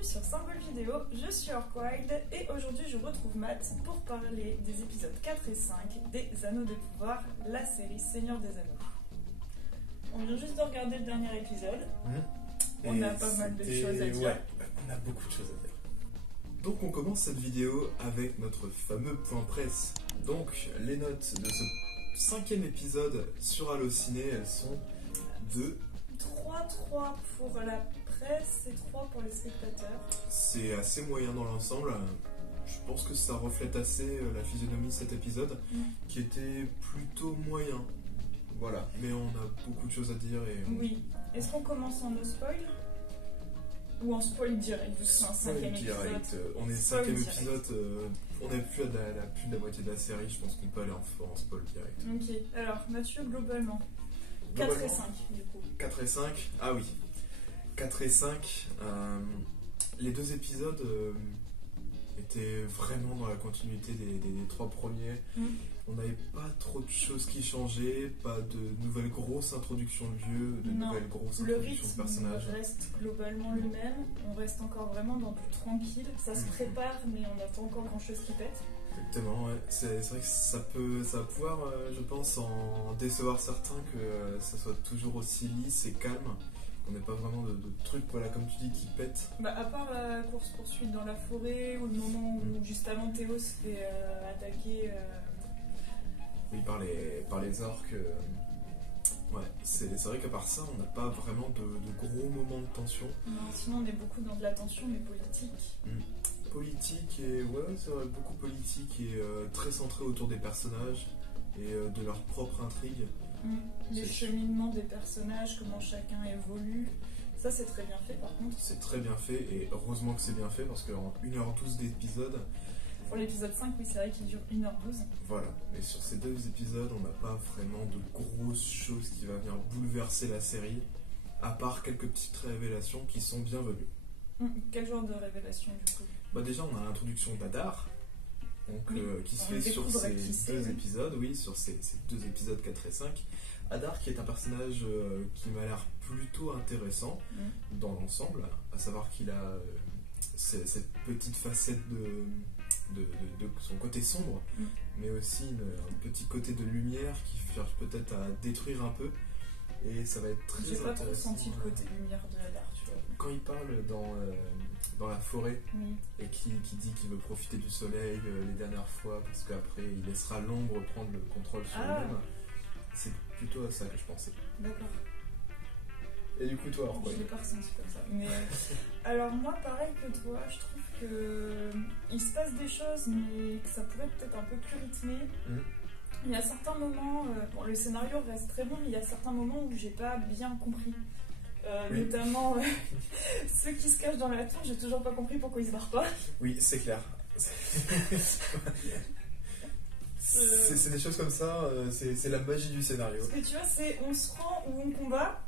bienvenue sur Symbole Vidéo, je suis Orkwild et aujourd'hui je retrouve Matt pour parler des épisodes 4 et 5 des Anneaux de Pouvoir, la série Seigneur des Anneaux. On vient juste de regarder le dernier épisode, on a pas mal de choses à dire. Ouais, on a beaucoup de choses à dire. Donc on commence cette vidéo avec notre fameux point presse. Donc les notes de ce 5e épisode sur Allociné, elles sont de 3 pour la presse et 3 pour les spectateurs. C'est assez moyen dans l'ensemble. Je pense que ça reflète assez la physionomie de cet épisode, qui était plutôt moyen. Voilà, mais on a beaucoup de choses à dire. Oui. Est-ce qu'on commence en no spoil ou en spoil direct? C'est un 5e épisode. On est 5e épisode, on n'est plus à plus de la moitié de la série. Je pense qu'on peut aller en spoil direct. Ok, alors Mathieu, globalement 4 et 5 du coup. 4 et 5, ah oui. 4 et 5, les deux épisodes étaient vraiment dans la continuité des 3 premiers. On n'avait pas trop de choses qui changeaient, pas de nouvelles grosses introductions de lieux, nouvelles grosses introductions de personnages. Le rythme reste globalement le même, on reste encore vraiment dans du tranquille, ça se prépare mais on n'a pas encore grand chose qui pète. Exactement, ouais. C'est vrai que ça va pouvoir, je pense, en décevoir certains que ça soit toujours aussi lisse et calme. On n'a pas vraiment de trucs, voilà, comme tu dis, qui pètent. Bah, à part la course-poursuite dans la forêt, ou le moment où juste avant Théo se fait attaquer. Oui, par les orques. Ouais, c'est vrai qu'à part ça, on n'a pas vraiment de gros moments de tension. Non, sinon, on est beaucoup dans de la tension, mais politique. Politique, et ouais, c'est vrai, beaucoup politique et très centré autour des personnages et de leur propre intrigue. Les cheminements des personnages, comment chacun évolue, ça c'est très bien fait par contre. C'est très bien fait et heureusement que c'est bien fait parce qu'en 1h12 d'épisode. Pour l'épisode 5, oui, c'est vrai qu'il dure 1h12. Voilà, mais sur ces 2 épisodes, on n'a pas vraiment de grosses choses qui vont venir bouleverser la série, à part quelques petites révélations qui sont bienvenues. Quel genre de révélation du coup? Bah déjà, on a l'introduction d'Adar. Donc, qui se fait sur ces 2 épisodes, oui, sur ces 2 épisodes 4 et 5. Adar qui est un personnage qui m'a l'air plutôt intéressant dans l'ensemble, à savoir qu'il a cette petite facette de son côté sombre, mais aussi un petit côté de lumière qui cherche peut-être à détruire un peu, et ça va être très intéressant. J'ai pas trop senti le côté lumière de Adar, tu vois. Quand il parle dans la forêt et qui dit qu'il veut profiter du soleil les dernières fois parce qu'après il laissera l'ombre prendre le contrôle sur lui-même, c'est plutôt à ça que je pensais. D'accord. Et du coup toi alors quoi? Je l'ai pas ressenti comme ça. Mais alors moi pareil que toi, je trouve que il se passe des choses mais que ça pourrait être peut-être un peu plus rythmé. Il y a certains moments, bon, le scénario reste très bon, mais il y a certains moments où j'ai pas bien compris. Notamment ceux qui se cachent dans la tour, j'ai toujours pas compris pourquoi ils se barrent pas. Oui, c'est clair. C'est des choses comme ça, c'est la magie du scénario. Parce que tu vois, c'est on se rend ou on combat.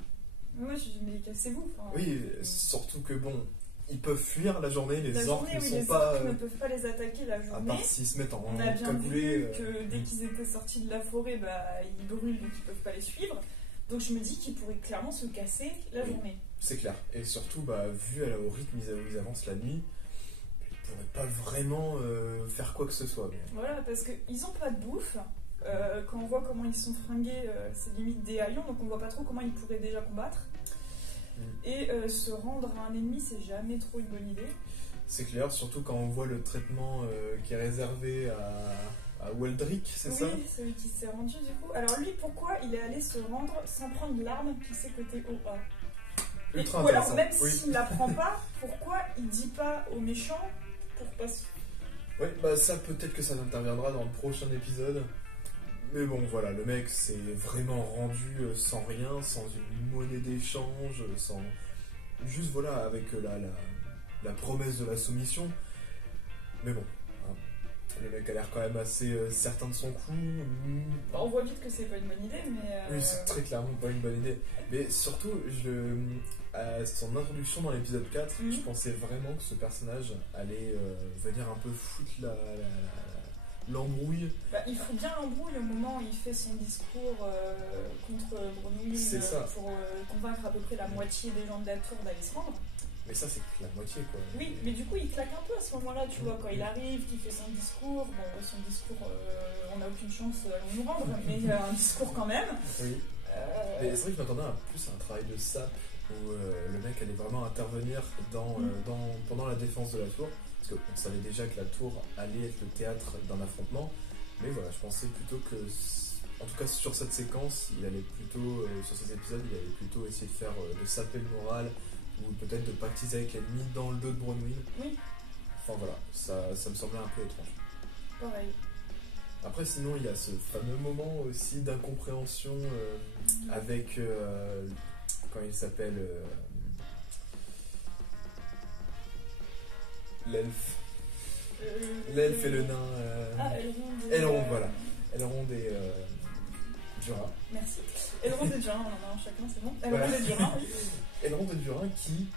Moi je dis mais cassez-vous. Oui, surtout que bon, ils peuvent fuir la journée, les orques ne sont les pas. Orques ne peuvent pas les attaquer la journée. À part s'ils se mettent en on a bien cagoulé. Vu que dès qu'ils étaient sortis de la forêt, bah, ils brûlent donc ils peuvent pas les suivre. Donc je me dis qu'ils pourraient clairement se casser la journée. C'est clair. Et surtout, bah, vu au rythme où ils avancent la nuit, ils pourraient pas vraiment faire quoi que ce soit. Mais... Voilà, parce qu'ils ont pas de bouffe. Quand on voit comment ils sont fringués, c'est limite des haillons, donc on voit pas trop comment ils pourraient déjà combattre. Et se rendre à un ennemi, c'est jamais trop une bonne idée. C'est clair, surtout quand on voit le traitement qui est réservé à Waldrick, c'est ça? Oui, celui qui s'est rendu du coup. Alors lui, pourquoi il est allé se rendre sans prendre l'arme qui sait côté OA? Ou alors même s'il la prend pas, pourquoi il dit pas aux méchants pour pas se... Oui, bah ça peut-être que ça interviendra dans le prochain épisode. Mais bon, voilà, le mec s'est vraiment rendu sans rien, sans une monnaie d'échange, sans... Juste, voilà, avec la promesse de la soumission. Mais bon, hein, le mec a l'air quand même assez certain de son coup. On voit vite que c'est pas une bonne idée, mais... Oui, c'est très clairement pas une bonne idée. Mais surtout, à son introduction dans l'épisode 4, je pensais vraiment que ce personnage allait venir un peu foutre l'embrouille. Bah, il fout bien l'embrouille au moment où il fait son discours contre Grenouille pour convaincre à peu près la moitié des gens de la tour d'aller se rendre. Mais ça, c'est la moitié, quoi. Oui, mais du coup, il claque un peu à ce moment-là, tu vois, quand il arrive, qu'il fait son discours. Bon, son discours, on n'a aucune chance à nous rendre, mais un discours quand même. Oui. Mais c'est vrai que je m'attendais plus à un travail de sape où le mec allait vraiment intervenir pendant la défense de la tour. Parce qu'on savait déjà que la tour allait être le théâtre d'un affrontement. Mais voilà, je pensais plutôt que, en tout cas sur cette séquence, il allait plutôt, sur ces épisodes, il allait plutôt essayer de faire de saper le moral, ou peut-être de pactiser avec l'ennemi dans le dos de Bronwyn. Oui. Enfin voilà, ça me semblait un peu étrange. Pareil. Après, sinon, il y a ce fameux moment aussi d'incompréhension avec, quand il s'appelle, l'elfe. L'elfe et le nain. Elrond, voilà. Elrond et Durin. Merci. Elrond et Durin, on en a un chacun, c'est bon. Elrond et Durin, oui. Elrond et Durin qui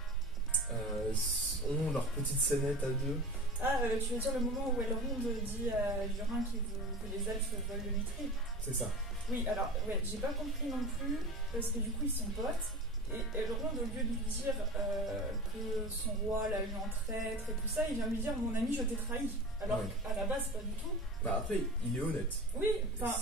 ont leur petite scénette à deux. Ah, tu veux dire le moment où Elrond dit à Durin que les elfes veulent le mithril? C'est ça. Oui, alors, ouais, j'ai pas compris non plus, parce que du coup, ils sont potes. Et Elrond, au lieu de lui dire que son roi l'a eu en traître et tout ça, il vient lui dire: mon ami, je t'ai trahi. Alors qu'à la base, pas du tout. Bah après, il est honnête. Oui, enfin,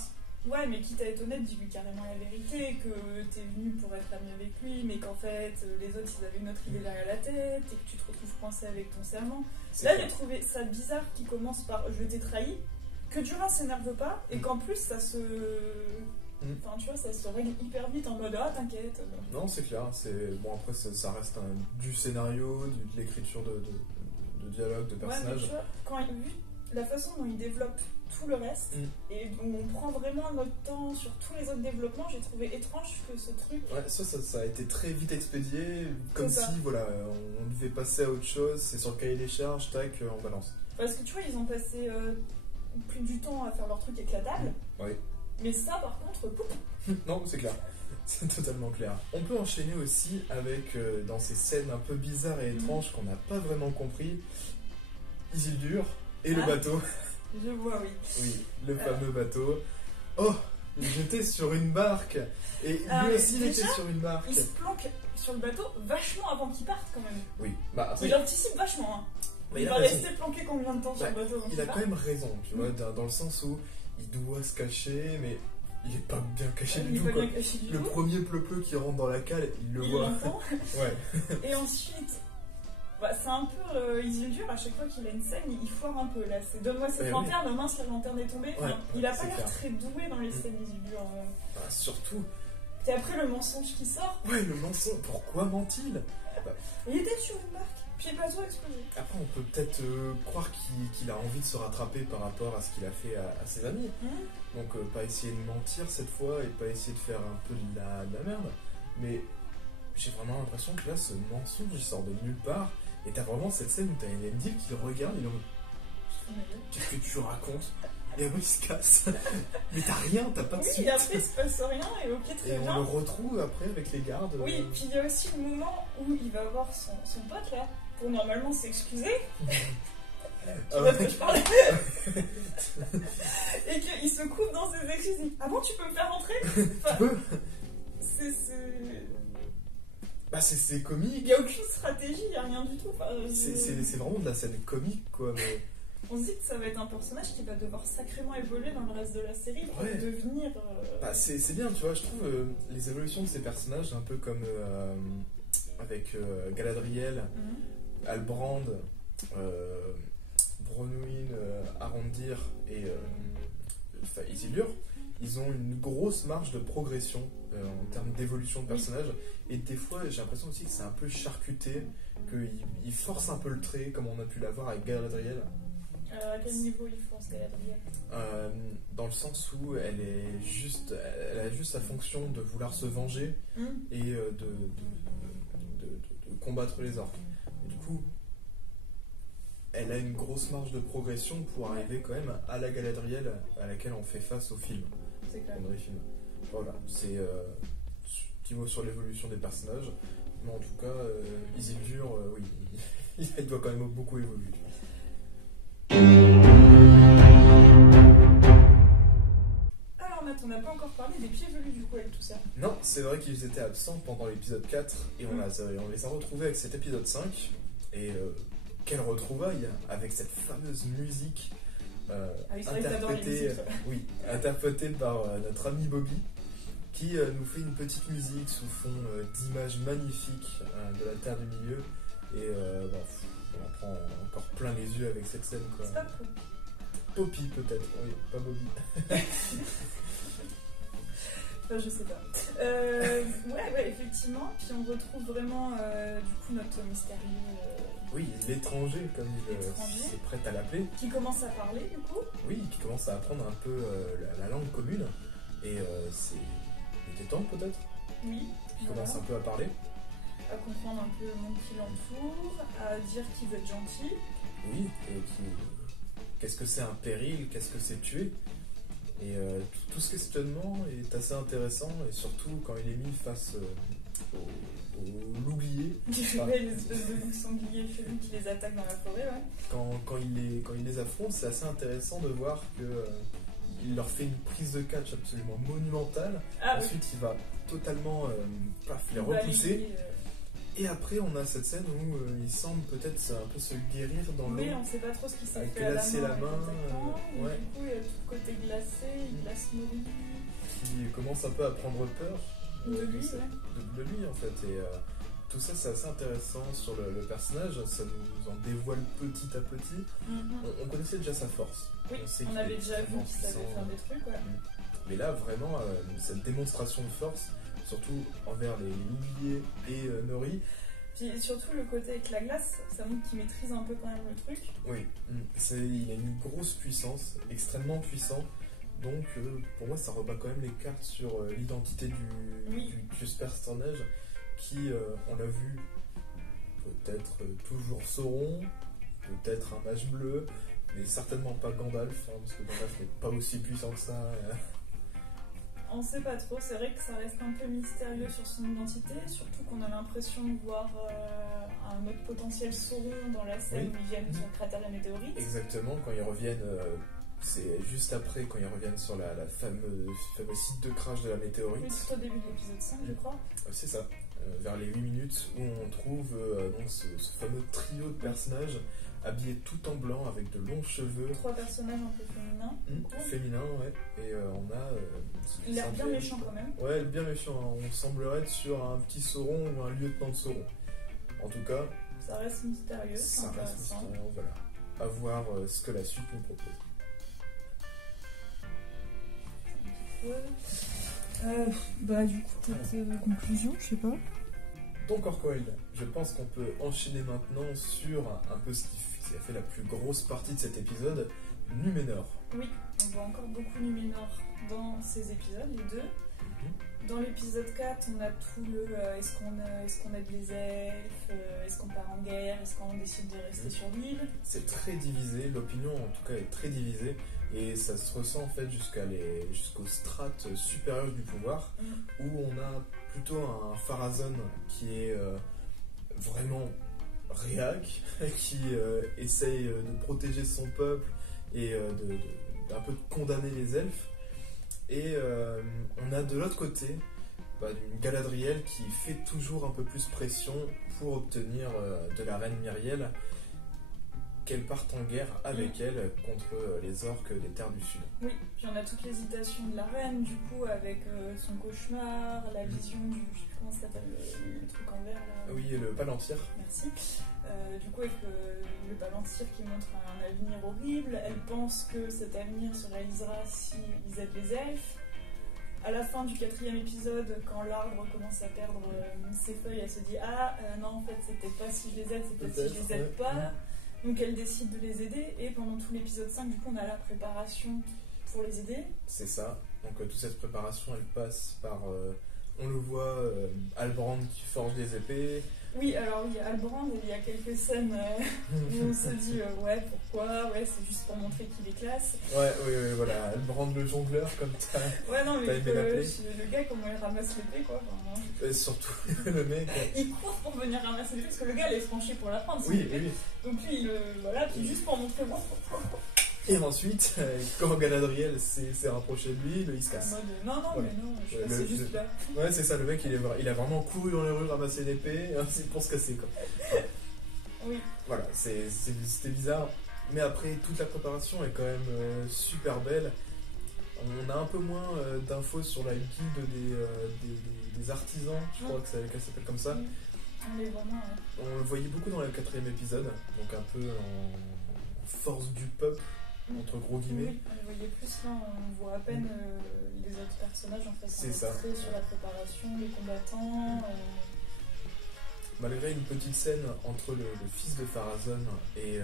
ouais, mais quitte à être honnête, dis-lui carrément la vérité, que t'es venu pour être ami avec lui, mais qu'en fait, les autres, ils avaient une autre idée derrière la tête, et que tu te retrouves coincé avec ton serment. Là, j'ai trouvé ça bizarre qu'il commence par je t'ai trahi, que Durin s'énerve pas, et qu'en plus, ça se. Enfin, tu vois, ça se règle hyper vite en mode: ah, t'inquiète. Non, c'est clair. Bon, après, ça reste du scénario, de l'écriture de dialogue, de personnages. Ouais, mais tu vois, vu la façon dont il développe tout le reste, et dont on prend vraiment notre temps sur tous les autres développements, j'ai trouvé étrange que ce truc. Ouais, ça a été très vite expédié, comme si, voilà, on devait passer à autre chose, c'est sur le cahier des charges, tac, on balance. Parce que tu vois, ils ont passé plus du temps à faire leur truc éclatable. Oui. Mais ça, par contre, non, c'est clair. C'est totalement clair. On peut enchaîner aussi avec, dans ces scènes un peu bizarres et étranges qu'on n'a pas vraiment compris, Isildur et le bateau. Je vois, oui. Oui, le fameux bateau. Oh, il était sur une barque. Et lui aussi, il était sur une barque. Il se planque sur le bateau vachement avant qu'il parte, quand même. Oui. Bah, après, il anticipe vachement. Hein. Mais il va rester planqué combien de temps sur le bateau? Il a quand même raison, tu vois, dans le sens où il doit se cacher, mais il est pas bien caché du tout. Le premier pleu-pleu qui rentre dans la cale, il le voit. Ouais. Et ensuite, c'est un peu Isildur, à chaque fois qu'il a une scène, il foire un peu. Là, c'est donne-moi cette lanterne, mince, la lanterne est tombée. Enfin, il a pas l'air très doué dans les scènes, Isildur. Surtout. Et après, le mensonge qui sort. Ouais, le mensonge. Pourquoi ment-il? Il était sur une barque. Puis le bateau a explosé. Après, on peut peut-être croire qu'il a envie de se rattraper par rapport à ce qu'il a fait à ses amis. Donc, pas essayer de mentir cette fois et pas essayer de faire un peu de la merde. Mais j'ai vraiment l'impression que là, ce mensonge, il sort de nulle part. Et t'as vraiment cette scène où t'as Elendil qui le regarde et il est en mode: qu'est-ce que tu racontes? Et après, il se casse. Mais t'as rien, t'as pas de suite. Oui, et après, il se passe rien, et ok, très bien. Et on le retrouve après avec les gardes. Oui, puis il y a aussi le moment où il va voir son pote là, pour normalement s'excuser. Tu vois de quoi je parle? Et qu'il se coupe dans ses excuses. Il dit: ah bon, tu peux me faire rentrer? Tu peux? C'est comique. Il n'y a aucune stratégie, il n'y a rien du tout. C'est vraiment de la scène comique, quoi. Mais... on se dit que ça va être un personnage qui va devoir sacrément évoluer dans le reste de la série pour devenir... c'est bien, tu vois, je trouve les évolutions de ces personnages, un peu comme avec Galadriel, Halbrand, Bronwyn, Arondir et Isildur, ils ont une grosse marge de progression en termes d'évolution de personnages. Et des fois, j'ai l'impression aussi que c'est un peu charcuté, qu'ils forcent un peu le trait, comme on a pu l'avoir avec Galadriel. À quel niveau ils forcent Galadriel? Dans le sens où elle a juste la fonction de vouloir se venger et de combattre les orques. Et du coup, elle a une grosse marge de progression pour arriver quand même à la Galadriel à laquelle on fait face au film. C'est clair. Dans les films. Voilà, c'est petit mot sur l'évolution des personnages. Mais en tout cas, Isildur, oui, il doit quand même beaucoup évoluer. Alors Matt, on n'a pas encore parlé des pieds velus du coup avec tout ça. Non, c'est vrai qu'ils étaient absents pendant l'épisode 4 et on les a retrouvés avec cet épisode 5. Et quelle retrouvaille avec cette fameuse musique interprétée par notre ami Bobby, qui nous fait une petite musique sous fond d'images magnifiques de la Terre du Milieu. Et on en prend encore plein les yeux avec cette scène, quoi. C'est pas Poppy peut-être, oui, pas Bobby. Je sais pas. Ouais, effectivement. Puis on retrouve vraiment du coup notre mystérieux. Oui, l'étranger, comme il s'est prêt à l'appeler. Qui commence à parler du coup. Oui, qui commence à apprendre un peu la langue commune. Et il était temps peut-être. Oui. Qui commence un peu à parler. À comprendre un peu le monde qui l'entoure, à dire qu'il veut être gentil. Oui, et qu'est-ce que c'est un péril, qu'est-ce que c'est tuer. Et tout ce questionnement est assez intéressant, et surtout quand il est mis face au loublier. Les espèces de loups sangliers chelous qui les attaquent dans la forêt, ouais. Quand il les affronte, c'est assez intéressant de voir que il leur fait une prise de catch absolument monumentale. Ensuite, il va totalement les repousser. Et après, on a cette scène où il semble peut-être un peu se guérir dans l'eau. Oui, on sait pas trop ce qui s'est fait à la main. Du coup, il y a tout le côté glacé, il glace Nori. Qui commence un peu à prendre peur de lui, de lui, en fait. Et tout ça, c'est assez intéressant sur le personnage. Ça nous en dévoile petit à petit. On connaissait déjà sa force. Oui, on avait déjà vu qu'il savait faire des trucs. Ouais. Mais là, vraiment, cette démonstration de force, surtout envers les loubliers et Nori. Puis surtout le côté avec la glace, ça montre qu'il maîtrise un peu quand même le truc. Oui, il a une grosse puissance, extrêmement puissant. Donc pour moi ça rebat quand même les cartes sur l'identité du personnage qui, on l'a vu, peut-être toujours Sauron, peut-être un mage bleu, mais certainement pas Gandalf, parce que Gandalf n'est pas aussi puissant que ça. On sait pas trop, c'est vrai que ça reste un peu mystérieux sur son identité, surtout qu'on a l'impression de voir un autre potentiel Sauron dans la scène où ils viennent sur le cratère de la météorite. Exactement, quand ils reviennent, c'est juste après, quand ils reviennent sur la fameuse site de crash de la météorite. Oui, tout au début de l'épisode 5, je crois. C'est ça, vers les 8 minutes, où on trouve donc ce fameux trio de personnages habillés tout en blanc avec de longs cheveux. 3 personnages un peu féminins. Féminins, ouais. Et on a. Il a l'air bien méchant quand même. Ouais, bien méchant. Hein. On semblerait être sur un petit Sauron ou un lieutenant de Sauron. En tout cas. Ça reste mystérieux. Ça reste mystérieux, voilà. À voir ce que la suite nous propose. Du coup, peut-être conclusion, je sais pas. Donc, Orcoil, je pense qu'on peut enchaîner maintenant sur un peu ce qui a fait la plus grosse partie de cet épisode, Numénor. Oui, on voit encore beaucoup Numénor dans ces épisodes, les deux. Dans l'épisode 4, on a tout le est-ce qu'on aide les elfes, est-ce qu'on part en guerre, est-ce qu'on décide de rester sur l'île. C'est très divisé, l'opinion en tout cas est très divisée, et ça se ressent en fait jusqu'aux strates supérieures du pouvoir, où on a plutôt un Pharazôn qui est vraiment réac, qui essaye de protéger son peuple et d'un peu de condamner les elfes. Et on a de l'autre côté une Galadriel qui fait toujours un peu plus pression pour obtenir de la reine Myriel qu'elle parte en guerre avec elle contre les orques des terres du sud. Oui, puis on a toute l'hésitation de la reine du coup avec son cauchemar, la vision du... je sais plus comment ça s'appelle, le truc en vert là. Oui, le Palantir. Merci. Du coup avec le Palantir qui montre un avenir horrible, elle pense que cet avenir se réalisera si ils aident les elfes. À la fin du 4e épisode, quand l'arbre commence à perdre ses feuilles, elle se dit non en fait c'était pas si je les aide, c'est peut-être si je les aide pas. Donc elle décide de les aider, et pendant tout l'épisode 5, du coup on a la préparation pour les aider. C'est ça, donc toute cette préparation elle passe par, on le voit, Halbrand qui forge des épées. Oui, alors oui, Halbrand, il y a quelques scènes où on se dit pourquoi, c'est juste pour montrer qu'il est classe. Oui, voilà, Halbrand le jongleur comme ça. Ouais, non, mais le gars, comment il ramasse l'épée, quoi. Et surtout, le mec. Il court pour venir ramasser l'épée, parce que le gars allait se pencher pour la prendre. Oui. Donc lui, puis juste pour montrer, Et ensuite, quand Galadriel s'est rapproché de lui, il se casse. En mode, non, voilà. Mais non, je passais juste là. Ouais, c'est ça, le mec, il a vraiment couru dans les rues, ramassé l'épée, c'est pour se casser, quoi. Ouais. Oui. Voilà, c'était bizarre. Mais après, toute la préparation est quand même super belle. On a un peu moins d'infos sur la guilde des artisans, je crois qu'elle s'appelle comme ça. On les voit, On le voyait beaucoup dans le 4e épisode, donc un peu en force du peuple, entre gros guillemets. Oui, on les voyait plus là, on voit à peine les autres personnages en fait. C'est ça. Sur la préparation, les combattants. Malgré une petite scène entre le fils de Pharazôn et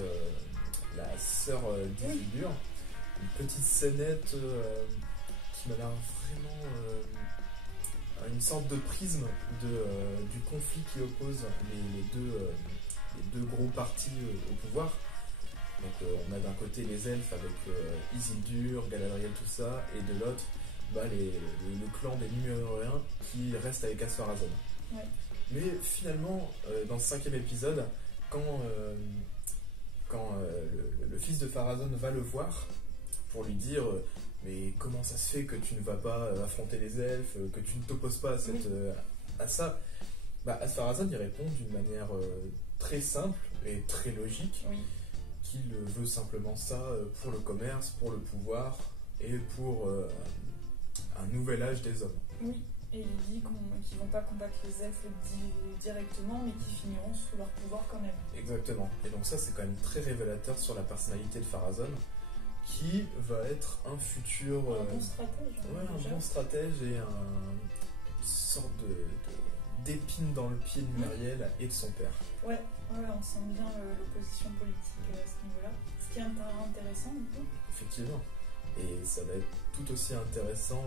la sœur d'Isildur, une petite scénette qui m'a l'air vraiment une sorte de prisme du conflit qui oppose les deux gros partis au pouvoir. Donc on a d'un côté les elfes avec Isildur, Galadriel, tout ça, et de l'autre le clan des Númenóréens qui reste avec As-Pharazôn. Ouais. Mais finalement, dans ce 5e épisode, quand le fils de Pharazôn va le voir pour lui dire mais comment ça se fait que tu ne vas pas affronter les elfes, que tu ne t'opposes pas à ça, As-Pharazôn y répond d'une manière très simple et très logique, qu'il veut simplement ça pour le commerce, pour le pouvoir et pour un nouvel âge des hommes. Oui. Et il dit qu'ils ne vont pas combattre les elfes directement, mais qu'ils finiront sous leur pouvoir quand même. Exactement. Et donc ça, c'est quand même très révélateur sur la personnalité de Pharazôn, qui va être un futur... Un bon stratège. Un bon stratège et une sorte d'épine dans le pied de Muriel et de son père. Ouais, on sent bien l'opposition politique à ce niveau-là. Ce qui est intéressant, du coup. Effectivement. Et ça va être tout aussi intéressant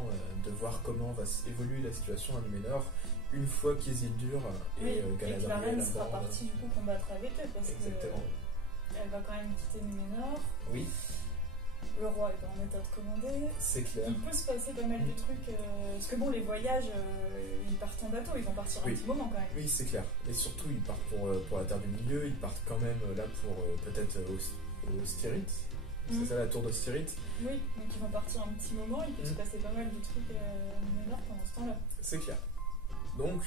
de voir comment va évoluer la situation à Númenor une fois qu'Isildur et Galadriel... Et que la reine sera partie du coup combattre avec eux, parce qu'elle va quand même quitter Númenor. Oui. Le roi est en état de commander. C'est clair. Il peut se passer pas mal de trucs. Parce que bon, les voyages, ils partent en bateau, ils vont partir un petit moment quand même. Oui, c'est clair. Et surtout, ils partent pour la Terre du Milieu, ils partent quand même là pour peut-être au Styrit. C'est ça la tour de Styrit. Oui, donc ils vont partir un petit moment, il peut se passer pas mal de trucs à Númenor pendant ce temps-là. C'est clair. Donc,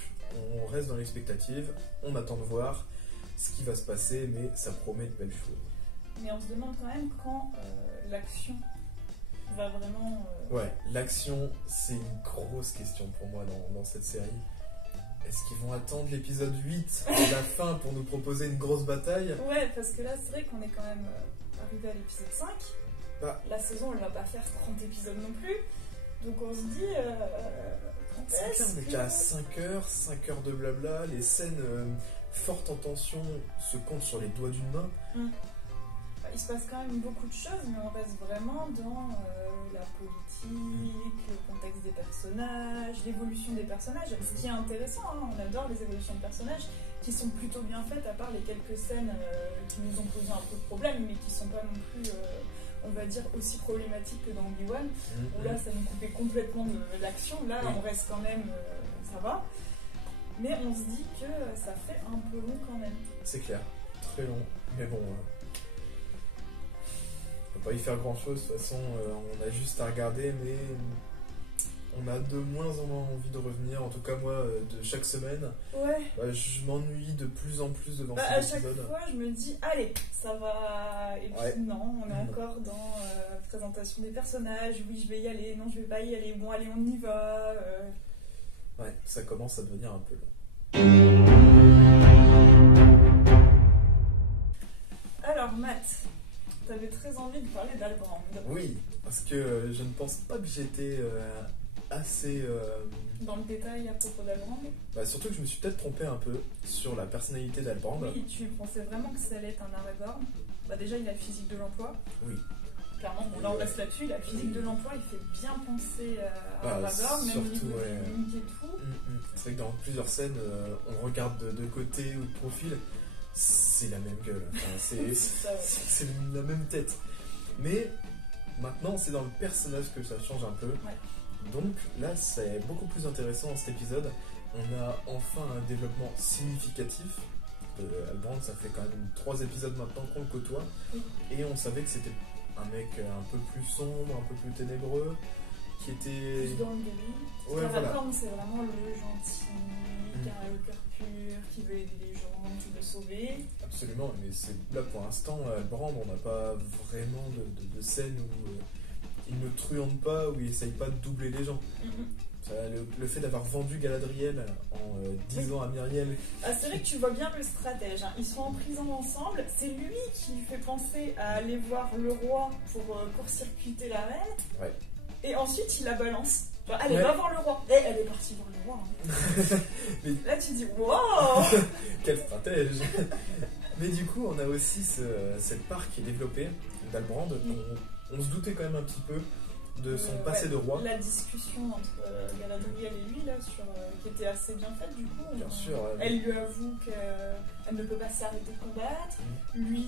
on reste dans l'expectative, on attend de voir ce qui va se passer, mais ça promet de belles choses. Mais on se demande quand même quand l'action va vraiment... Ouais, l'action, c'est une grosse question pour moi dans cette série. Est-ce qu'ils vont attendre l'épisode 8 à la fin pour nous proposer une grosse bataille? Ouais, parce que là, c'est vrai qu'on est quand même arrivé à l'épisode 5. La saison, elle va pas faire 30 épisodes non plus. Donc on se dit... on est déjà à 5 heures de blabla. Les scènes fortes en tension se comptent sur les doigts d'une main. Il se passe quand même beaucoup de choses, mais on reste vraiment dans la politique, le contexte des personnages, l'évolution des personnages. Ce qui est intéressant, on adore les évolutions de personnages qui sont plutôt bien faites, à part les quelques scènes qui nous ont posé un peu de problème, mais qui sont pas non plus, on va dire, aussi problématiques que dans Obi-Wan, où là ça nous coupait complètement de l'action. Là on reste quand même, ça va, mais on se dit que ça fait un peu long quand même. C'est clair, très long, mais bon... on peut pas y faire grand chose, de toute façon on a juste à regarder, mais on a de moins en moins envie de revenir, en tout cas moi de chaque semaine. Je m'ennuie de plus en plus devant ces épisodes. À chaque fois je me dis allez ça va, et puis non, on est encore dans présentation des personnages, oui je vais y aller, non je vais pas y aller, bon allez on y va. Ouais, ça commence à devenir un peu long. Alors Matt, t'avais très envie de parler d'Halbrand. Oui, parce que je ne pense pas que j'étais assez... dans le détail à propos d'Halbrand. Surtout que je me suis peut-être trompé un peu sur la personnalité d'Halbrand. Oui, tu pensais vraiment que ça allait être un Aragorn. Déjà, il a le physique de l'emploi. Oui. Clairement, là on reste là-dessus, la physique de l'emploi, il fait bien penser à Aragorn, même au niveau physique et tout. C'est vrai que dans plusieurs scènes, on regarde de côté ou de profil, c'est la même gueule, c'est la même tête. Mais maintenant, c'est dans le personnage que ça change un peu. Donc là, c'est beaucoup plus intéressant dans cet épisode. On a enfin un développement significatif. Halbrand, ça fait quand même 3 épisodes maintenant qu'on le côtoie. Et on savait que c'était un mec un peu plus sombre, un peu plus ténébreux, qui était... Plus dans le délit. Ouais, voilà. C'est vraiment le gentil, qui a le cœur pur, qui veut aider les gens, qui veut sauver. Absolument, mais c'est là pour l'instant, Halbrand, on n'a pas vraiment de scène où il ne truande pas, où il essaye pas de doubler les gens. Le fait d'avoir vendu Galadriel en 10 ans à Myriel. Ah, c'est vrai que tu vois bien le stratège. Hein. Ils sont en prison ensemble. C'est lui qui fait penser à aller voir le roi pour court-circuiter la reine. Ouais. Et ensuite, il la balance. Genre, allez, va voir le roi. Et elle est partie voir le roi. Hein. Mais... Là, tu dis, wow. Quel stratège. Mais du coup, on a aussi cette part qui est développée d'Halbrand. On se doutait quand même un petit peu de son passé de roi. La discussion entre Galadriel et lui, là, qui était assez bien faite, du coup. Bien sûr. Elle lui avoue qu'elle ne peut pas s'arrêter de combattre. Lui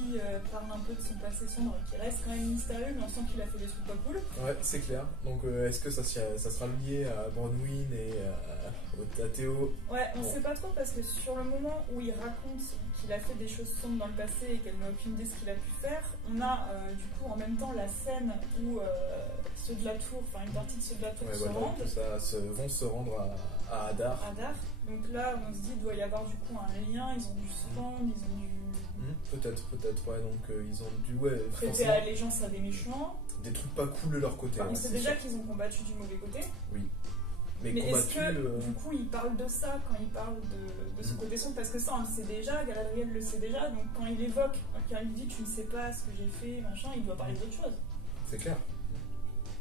parle un peu de son passé sombre, qui reste quand même mystérieux, mais on sent qu'il a fait des trucs pas cool. Ouais, c'est clair. Donc, est-ce que ça sera lié à Bronwyn et à Théo? Ouais, on sait pas trop, parce que sur le moment où il raconte qu'il a fait des choses sombres dans le passé et qu'elle n'a aucune idée de ce qu'il a pu faire, on a du coup en même temps la scène où ceux de la tour, enfin une partie de ceux de la tour vont se rendre à Hadar. Donc là, on se dit qu'il doit y avoir du coup un lien, ils ont dû se rendre, ils ont dû... Peut-être, ouais, donc ils ont dû... prêter allégeance à des méchants. Des trucs pas cool de leur côté. On sait déjà qu'ils ont combattu du mauvais côté. Oui. Mais est-ce que, du coup, il parle de ça quand il parle de ce côté sombre? Parce que ça, on le sait déjà, Galadriel le sait déjà, donc quand il évoque, quand il dit tu ne sais pas ce que j'ai fait, machin, il doit parler d'autre chose. C'est clair.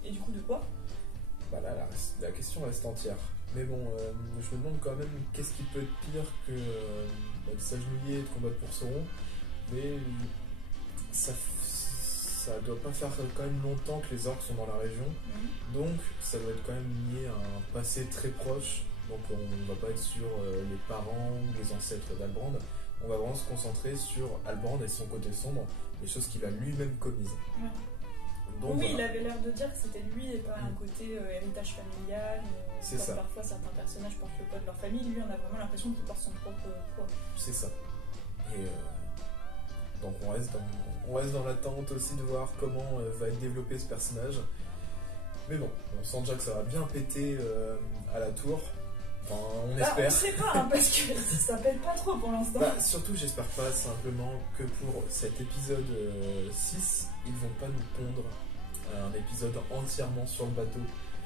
Et du coup, de quoi? Bah là, la question reste entière. Mais bon, je me demande quand même qu'est-ce qui peut être pire que de s'agenouiller et de combattre pour Sauron. Mais ça doit pas faire quand même longtemps que les orques sont dans la région. Donc ça doit être quand même lié à un passé très proche. Donc on va pas être sur les parents ou les ancêtres d'Halbrand. On va vraiment se concentrer sur Halbrand et son côté sombre, les choses qu'il a lui-même commises. Donc, oui, il avait l'air de dire que c'était lui et pas un côté héritage familial. C'est ça. Parfois certains personnages portent le poids de leur famille, lui on a vraiment l'impression qu'il porte son propre poids. C'est ça. Et donc on reste dans l'attente aussi de voir comment va être développé ce personnage. Mais bon, on sent déjà que ça va bien péter à la tour. Enfin, on espère. On sait pas, hein, parce que ça pète pas trop pour l'instant. Surtout, j'espère pas simplement que pour cet épisode 6, ils vont pas nous pondre un épisode entièrement sur le bateau.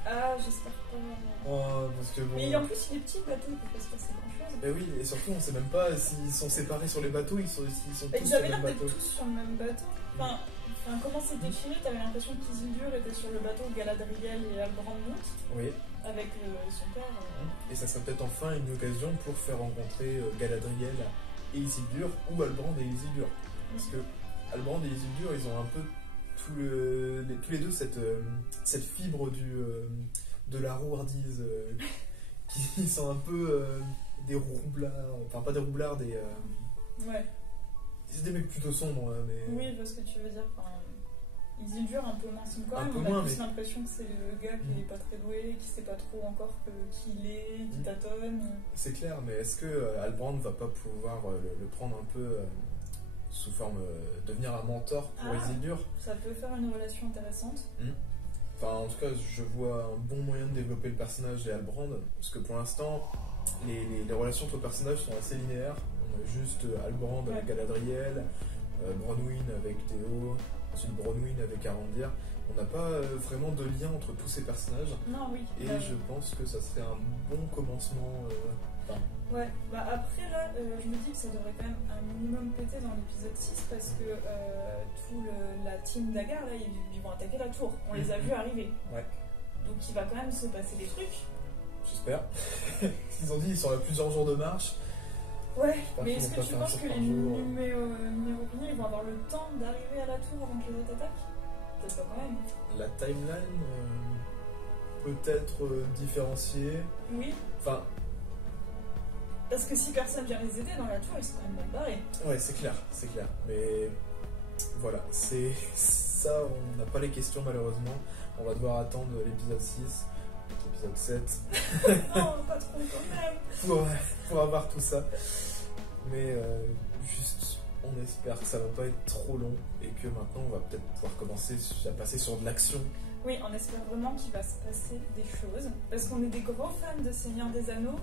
Ah, j'espère pas. Parce que bon... Mais en plus, il est petit le bateau, il peut pas se passer grand chose. Ben oui, et surtout, on sait même pas s'ils sont séparés sur les bateaux, ils sont tous sur le même bateau. Ils avaient l'air d'être tous sur le même bateau. Enfin, comment c'était filmé, t'avais l'impression qu'Isildur était sur le bateau, Galadriel et Halbrand montent. Oui. Avec son père. Et ça serait peut-être enfin une occasion pour faire rencontrer Galadriel et Isildur, ou Halbrand et Isildur. Parce que Halbrand et Isildur, ils ont un peu tous les deux cette fibre de la roublardise qui sont un peu des roublards, enfin pas des roublards, des... Ouais. C'est des mecs plutôt sombres, mais... Oui, je vois ce que tu veux dire. Isildur un peu moins sombre quand même, on a plus l'impression que c'est le gars qui est pas très doué, qui sait pas trop encore qui il est, qui tâtonne. C'est clair, mais est-ce que Halbrand va pas pouvoir le prendre un peu sous forme devenir un mentor pour Isildur? Ça peut faire une relation intéressante. Enfin, en tout cas, je vois un bon moyen de développer le personnage des Halbrand, parce que pour l'instant, les relations entre personnages sont assez linéaires. On a juste Halbrand avec Galadriel, Bronwyn avec Théo, ensuite Bronwyn avec Arondir. On n'a pas vraiment de lien entre tous ces personnages. Non, oui. Et je pense que ça serait un bon commencement. Ouais, après là, je me dis que ça devrait quand même un minimum péter dans l'épisode 6 parce que la team Dagar, là, ils vont attaquer la tour. On les a vus arriver. Ouais. Donc il va quand même se passer des trucs. J'espère. Ils ont dit qu'ils sont à plusieurs jours de marche. Ouais, mais est-ce que tu penses que les Mérovingiens ils vont avoir le temps d'arriver à la tour avant que les autres attaquent? Peut-être pas quand même. La timeline peut-être différenciée. Oui. Enfin. Parce que si personne vient les aider dans la tour, ils sont quand même mal barrés. Ouais, c'est clair. Mais voilà, c'est ça, on n'a pas les questions malheureusement. On va devoir attendre l'épisode 6, l'épisode 7. Non, pas trop quand même. pour avoir tout ça. Mais juste On espère que ça va pas être trop long et que maintenant on va peut-être pouvoir commencer à passer sur de l'action. Oui, on espère vraiment qu'il va se passer des choses, parce qu'on est des gros fans de Seigneur des Anneaux.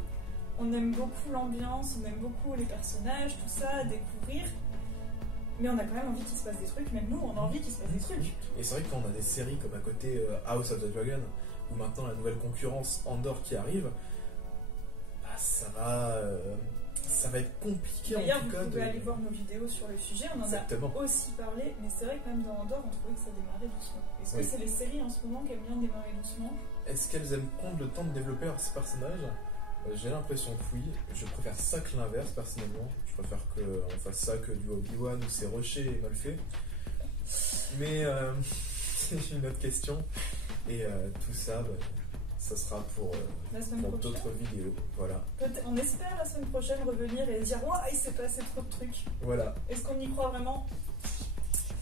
On aime beaucoup l'ambiance, on aime beaucoup les personnages, tout ça, découvrir. Mais on a quand même envie qu'il se passe des trucs, même nous, on a envie qu'il se passe des trucs. Et c'est vrai que quand on a des séries comme à côté House of the Dragon, ou maintenant la nouvelle concurrence Andor qui arrive, bah ça va être compliqué. D'ailleurs, vous pouvez aller voir nos vidéos sur le sujet, on en a aussi parlé, mais c'est vrai que même dans Andor, on trouvait que ça démarrait doucement. Est-ce que c'est les séries en ce moment qui aiment bien démarrer doucement? Est-ce qu'elles aiment prendre le temps de développer ces personnages? J'ai l'impression que oui. Je préfère ça que l'inverse, personnellement. Je préfère qu'on fasse ça que du Obi-Wan où c'est rushé et mal fait. Mais c'est une autre question. Et tout ça, ça sera pour d'autres vidéos. Voilà. On espère la semaine prochaine revenir et dire ouah, il s'est passé trop de trucs. Voilà. Est-ce qu'on y croit vraiment?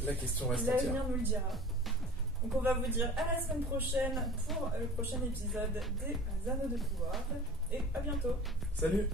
La question reste entière. L'avenir nous le dira. Donc on va vous dire à la semaine prochaine pour le prochain épisode des Anneaux de pouvoir. Et à bientôt. Salut!